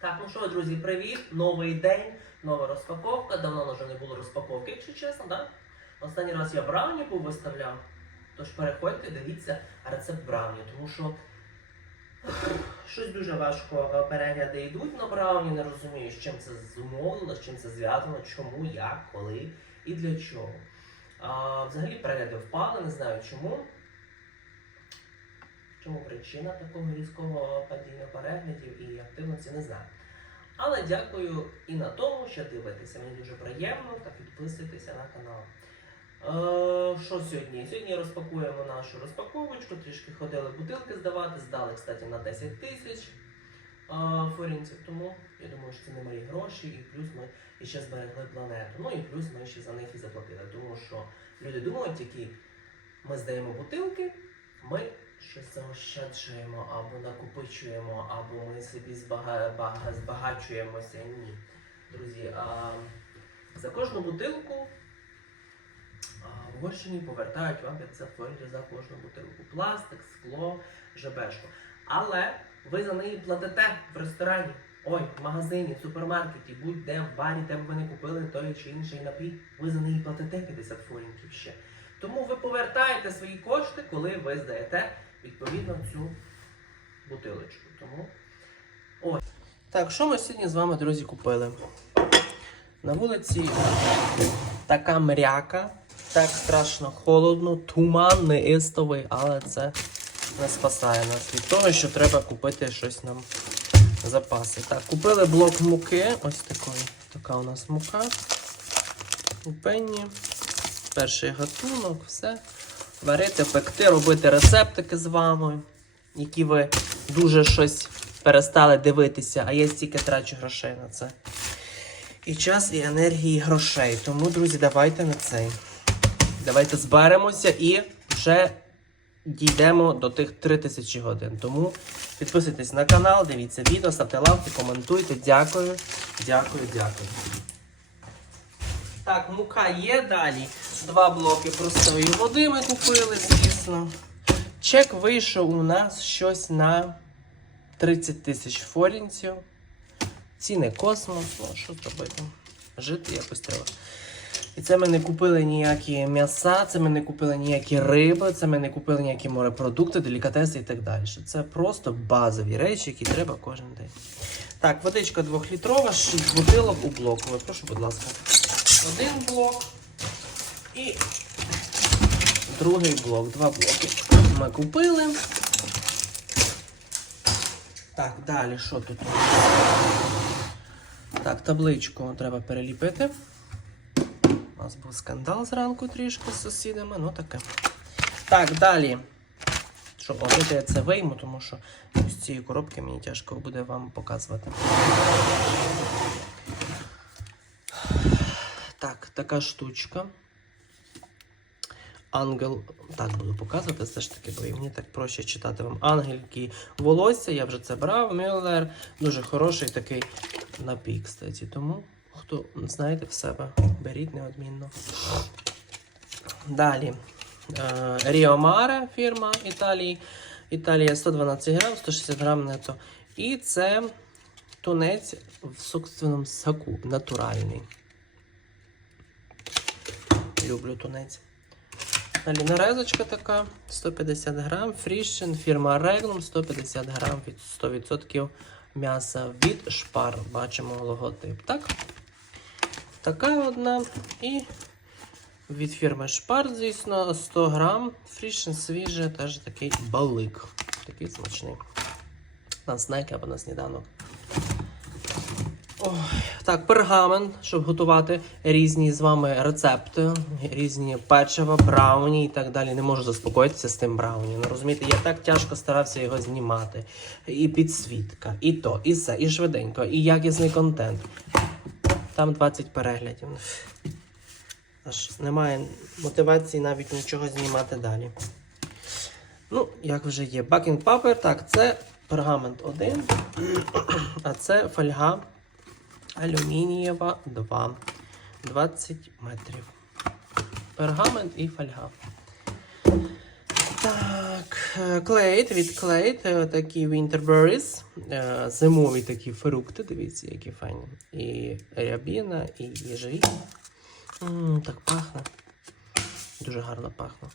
Так, ну що, друзі, привіт! Новий день, нова розпаковка. Давно вже не було розпаковки, якщо чесно, так? Останній раз я брауні був виставляв. Тож переходьте, дивіться рецепт брауні, тому що щось дуже важко е, перегляди йдуть на брауні, не розумію, з чим це зумовлено, з чим це зв'язано, чому, як, коли і для чого. А, взагалі перегляди впали, не знаю чому. Чому причина такого різкого падіння переглядів і активності, не знаю. Але дякую і на тому, що дивитеся. Мені дуже приємно та підписуйтеся на канал. Е, що сьогодні? Сьогодні розпакуємо нашу розпаковочку, трішки ходили бутилки здавати, здали, кстати, на 10 тисяч е, форінців. Тому я думаю, що це не мої гроші, і плюс ми ще зберегли планету. Ну і плюс ми ще за них і заплатили. Тому що люди думають, які ми здаємо бутилки, ми щось заощаджуємо або накопичуємо, або ми собі збага... бага- збагачуємося. Ні. Друзі, а за кожну бутилку а, в Угорщині повертають вам 50 форінтів за кожну бутилку. Пластик, скло, жебешко. Але ви за неї платите в ресторані. Ой, в магазині, в супермаркеті, будь-де в барі, де б ви не купили той чи інший напій, ви за неї платите 50 форінтів ще. Тому ви повертаєте свої кошти, коли ви здаєте відповідно цю бутилочку. Тому ось. Так, що ми сьогодні з вами, друзі, купили? На вулиці така мряка, так страшно холодно, туман неістовий, але це не спасає нас від того, що треба купити щось нам запаси. Так, купили блок муки. Ось такої. Така у нас мука. У пенні. Перший гатунок, все. Варити, пекти, робити рецептики з вами, які ви дуже щось перестали дивитися, а я стільки трачу грошей на це. І час, і енергії, і грошей. Тому, друзі, давайте на цей. Давайте зберемося і вже дійдемо до тих 3000 годин. Тому підписуйтесь на канал, дивіться відео, ставте лайки, коментуйте. Дякую, дякую, дякую. Так, мука є далі. Два блоки простої води ми купили, звісно. Чек вийшов у нас щось на 30 тисяч форінців. Ціни космос, ну що зробити? Жити якось треба. І це ми не купили ніякі м'яса, це ми не купили ніякі риби, це ми не купили ніякі морепродукти, делікатеси і так далі. Це просто базові речі, які треба кожен день. Так, водичка 2-літрова, 6 бутилок у блоку. Прошу, будь ласка. Один блок і другий блок. Два блоки. Ми купили. Так, далі що тут? Так, табличку треба переліпити. У нас був скандал зранку трішки з сусідами, ну таке. Так, далі. Щоб робити я це вийму, тому що з цієї коробки мені тяжко буде вам показувати. Так, така штучка. Ангел, так буду показувати, все ж таки, бо і мені так проще читати вам. Ангельки волосся, я вже це брав, Мюллер. Дуже хороший такий напій, кстати. Тому, хто знаєте в себе, беріть неодмінно. Далі. Ріо Маре фірма Італії. Італія 112 грам, 160 грам нето. І це тунець в собственному соку, натуральний. Люблю тунець. Далі нарезочка така 150 грам. Фрішен, фірма Regnum 150 грам від 100% м'яса від шпар. Бачимо логотип. Так? Така одна. І від фірми Шпар, звісно, 100 грам. Фрішен свіже, теж такий балик. Такий смачний. На снеки або на сніданок. Так, пергамент, щоб готувати різні з вами рецепти, різні печива, брауні і так далі. Не можу заспокоїтися з тим брауні. Ну, розумієте, я так тяжко старався його знімати. І підсвітка, і то, і все, і швиденько, і якісний контент. Там 20 переглядів. Аж немає мотивації навіть нічого знімати далі. Ну, як вже є. Backing paper, так, це пергамент 1, а це фольга алюмінієва 2. 20 метрів. Пергамент і фольга. Так, е, клейт від клейт, е, такі Winterberries, е, зимові такі фрукти, дивіться, які файні. І рябіна, і їжеві. Так пахне. Дуже гарно пахне.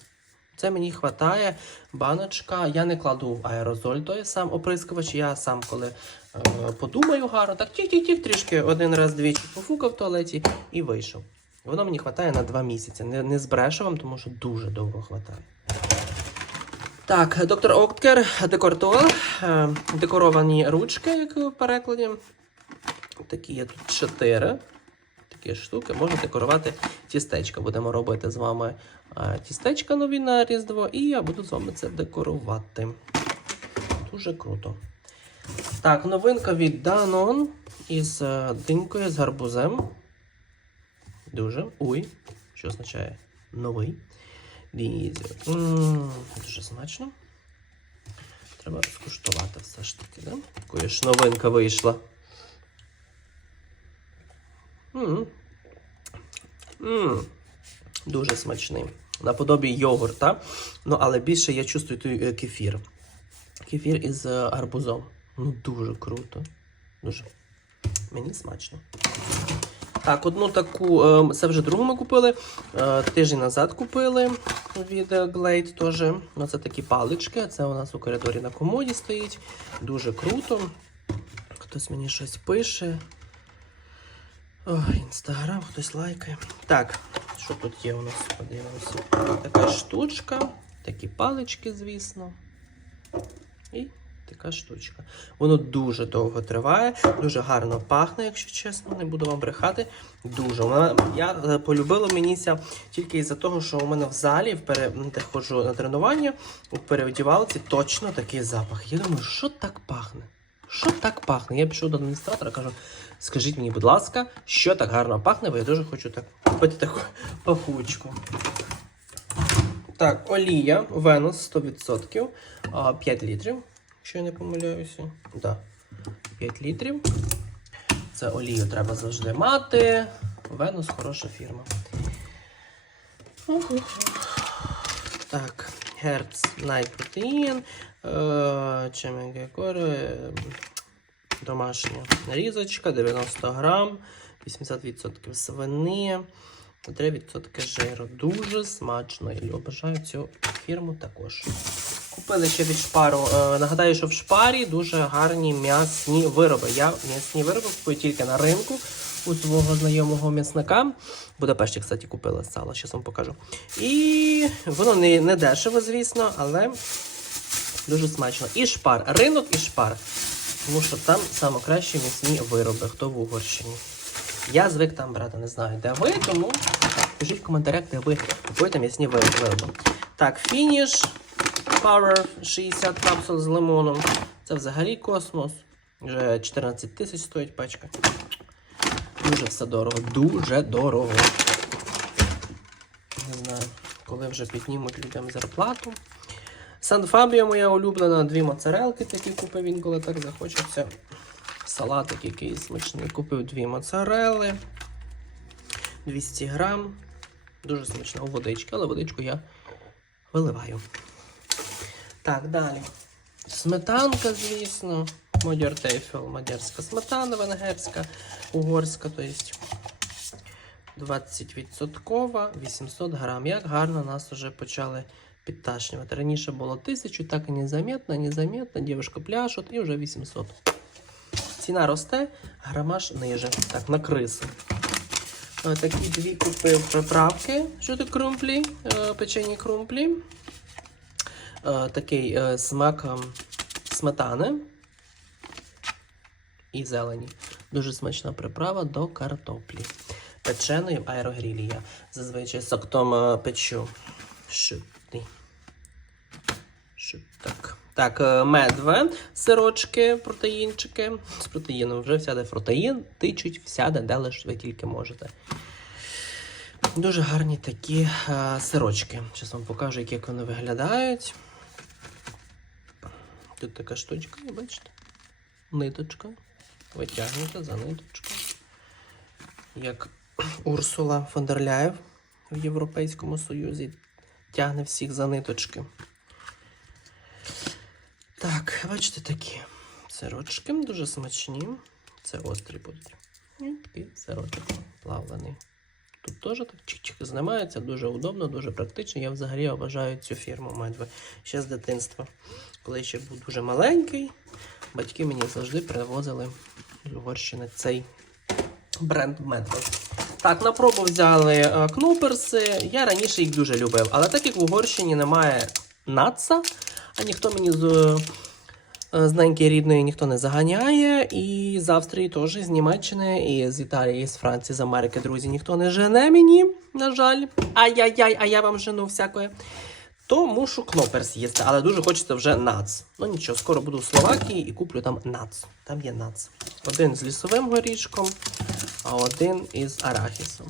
Це мені вистачає баночка. Я не кладу аерозоль той сам оприскувач. Я сам, коли е, подумаю гарно, так тік-тік-тік, трішки один раз двічі пофукав в туалеті і вийшов. Воно мені вистачає на два місяці. Не, не збрешу вам, тому що дуже довго вистачає. Так, доктор Окткер, декортол, е, декоровані ручки, як в перекладі. Такі є тут чотири. Такі штуки. Можна декорувати тістечка. Будемо робити з вами тістечка нові на Різдво, і я буду з вами це декорувати. Дуже круто. Так, новинка від Danone із е, динькою, з гарбузем. Дуже. Уй, що означає новий. М, Дуже смачно. Треба скуштувати все ж таки, да? Такої ж новинка вийшла. М. Дуже смачний. Наподобі йогурта. Ну, але більше я чувствую той е, кефір. Кефір із е, арбузом. Ну, дуже круто. Дуже. Мені смачно. Так, одну таку, е, це вже другу ми купили. Тиждень назад купили від Glade теж. Ну, це такі палички. Це у нас у коридорі на комоді стоїть. Дуже круто. Хтось мені щось пише. Інстаграм, хтось лайкає. Так, що тут є у нас? Подивимося. Така штучка, такі палички, звісно. І така штучка. Воно дуже довго триває, дуже гарно пахне, якщо чесно, не буду вам брехати. Дуже. Я е, полюбила меніся тільки із-за того, що у мене в залі, де ходжу на тренування, у переодівалці точно такий запах. Я думаю, що так пахне? Що так пахне? Я пішов до адміністратора, кажу, скажіть мені, будь ласка, що так гарно пахне, бо я дуже хочу так купити таку пахучку. Так, олія Venus 100%, 5 літрів, якщо я не помиляюся. Да. 5 літрів. Це олію треба завжди мати. Venus хороша фірма. Так, Hertz Night Protein. Домашня нарізочка, 90 грам, 80% свини, 3% жиру. Дуже смачно. Я обожаю цю фірму також. Купили ще від шпару. Е, нагадаю, що в шпарі дуже гарні м'ясні вироби. Я м'ясні вироби купую тільки на ринку у свого знайомого м'ясника. Будапешті, кстати, купила сало, зараз вам покажу. І воно не, не дешево, звісно, але дуже смачно. І шпар. Ринок і шпар. Тому що там саме кращі м'ясні вироби, хто в Угорщині. Я звик там брати, не знаю, де ви, тому пишіть в коментарях, де ви купуєте м'ясні вироби. Так, фініш Power 60 капсул з лимоном. Це взагалі космос. Вже 14 тисяч стоїть пачка. Дуже все дорого, дуже дорого. Не знаю, коли вже піднімуть людям зарплату. Сан Фабіо моя улюблена, дві моцарелки такі купив інколи так захочеться. Салатик якийсь смачний. Купив дві моцарели. 200 грам. Дуже смачна у водички, але водичку я виливаю. Так, далі. Сметанка, звісно. Модер Тейфел, мадярська сметана венгерська, угорська, то есть 20%, 800 грам. Як гарно нас вже почали підташнювати. Раніше було 1000, так і незаметно, незаметно. Дівушка пляшуть і вже 800. Ціна росте, грамаж ниже. Так, на крису. Е, Такі дві купив приправки, що крумплі, е, печені крумплі. Е, Такий е, смак ем, сметани і зелені. Дуже смачна приправа до картоплі. Печеної в аерогрілі я зазвичай соктом печу. Шути. Так. Так, е, медве, сирочки, протеїнчики. З протеїном вже всяде протеїн, тичуть всяде, де лише ви тільки можете. Дуже гарні такі е, сирочки. Зараз вам покажу, як вони виглядають. Тут така штучка, бачите? Ниточка. Витягнута за ниточку. Як Урсула фон дер Ляєв в Європейському Союзі тягне всіх за ниточки. Бачите, такі сирочки дуже смачні. Це острі будуть. І такий сирочок плавлений. Тут теж так чик-чик знімається, дуже удобно, дуже практично. Я взагалі обожаю цю фірму Медве ще з дитинства. Коли ще був дуже маленький, батьки мені завжди привозили з Угорщини цей бренд Медве. Так, на пробу взяли е, кноперси. Я раніше їх дуже любив, але так як в Угорщині немає наца, а ніхто мені з, е, з рідної ніхто не заганяє. І з Австрії теж, з Німеччини, і з Італії, і з Франції, з Америки, друзі, ніхто не жене мені, на жаль. Ай-яй-яй, а я вам жену всякое. То мушу кноперс їсти, але дуже хочеться вже нац. Ну нічого, скоро буду в Словакії і куплю там нац. Там є нац. Один з лісовим горішком, а один із арахісом.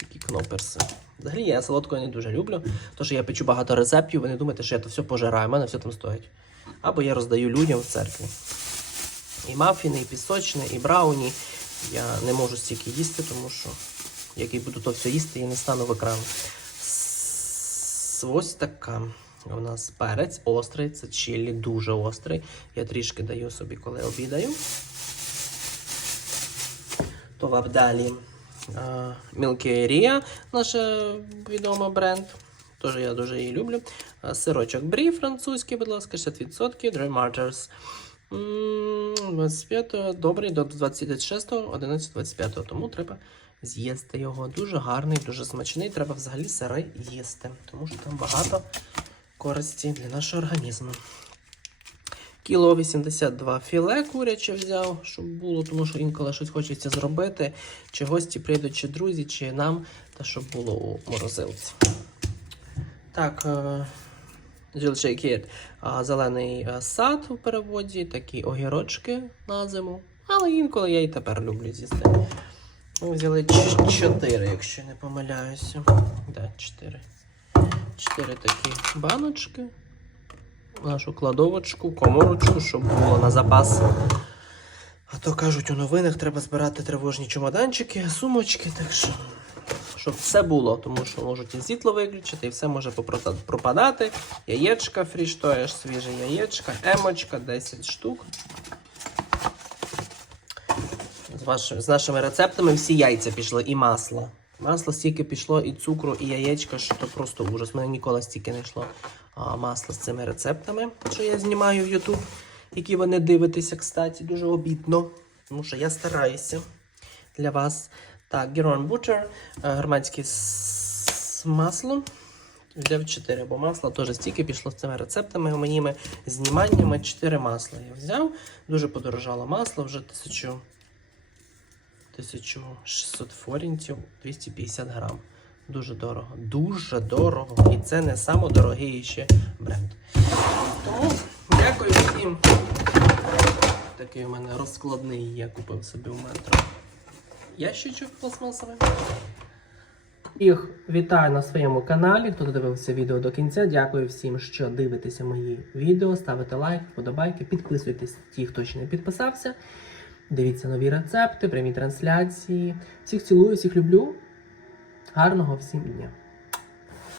Такі кноперси. Взагалі я солодкого не дуже люблю, тому що я печу багато рецептів, ви не думаєте, що я то все пожираю, в мене все там стоїть. Або я роздаю людям в церкві. І мафіни, і пісочне, і брауні. Я не можу стільки їсти, тому що як я буду то все їсти, я не стану в екран. Ось така. У нас перець острий, це чилі дуже острий. Я трішки даю собі, коли обідаю. То вам далі Мілкерія, наша відома бренд. Теж я дуже її люблю. Сирочок брі французький, будь ласка, 60%. Dry Martyrs. 25 добрий до 26, 11, 25. Тому треба з'їсти його. Дуже гарний, дуже смачний. Треба взагалі сирий їсти, тому що там багато користі для нашого організму. Кіло 82 філе куряче взяв, щоб було, тому що інколи щось хочеться зробити. Чи гості прийдуть, чи друзі, чи нам, та щоб було у морозилці. Так, е, зелений е, сад у переводі, такі огірочки на зиму. Але інколи я і тепер люблю з'їсти. Взяли ч- чотири, якщо не помиляюся. Да, чотири. Чотири такі баночки. Нашу кладовочку, коморочку, щоб було на запас. А то кажуть, у новинах треба збирати тривожні чемоданчики, сумочки, так що. Щоб все було, тому що можуть і світло виключити, і все може пропадати. Яєчка фріш, то свіже яєчка, емочка, 10 штук. З, ваш... з нашими рецептами всі яйця пішли і масло. Масло стільки пішло, і цукру, і яєчка, що то просто ужас. У мене ніколи стільки не йшло масла з цими рецептами, що я знімаю в YouTube, які ви не дивитеся, кстати, дуже обідно. Тому що я стараюся для вас. Так, Герон Бутер, германське с- масло. Взяв 4, бо масло теж стільки пішло з цими рецептами моїми зніманнями. 4 масла я взяв. Дуже подорожало масло, вже 1000, 1600 форінтів, 250 грам. Дуже дорого. Дуже дорого. І це не самодорогий ще бренд. Тому дякую всім. Такий у мене розкладний я купив собі в метро. Ящичок пластмасовий. Їх вітаю на своєму каналі. Хто додивився відео до кінця. Дякую всім, що дивитеся мої відео. Ставите лайк, вподобайки, підписуйтесь ті, хто ще не підписався. Дивіться нові рецепти, прямі трансляції. Всіх цілую, всіх люблю. Гарного всім дня!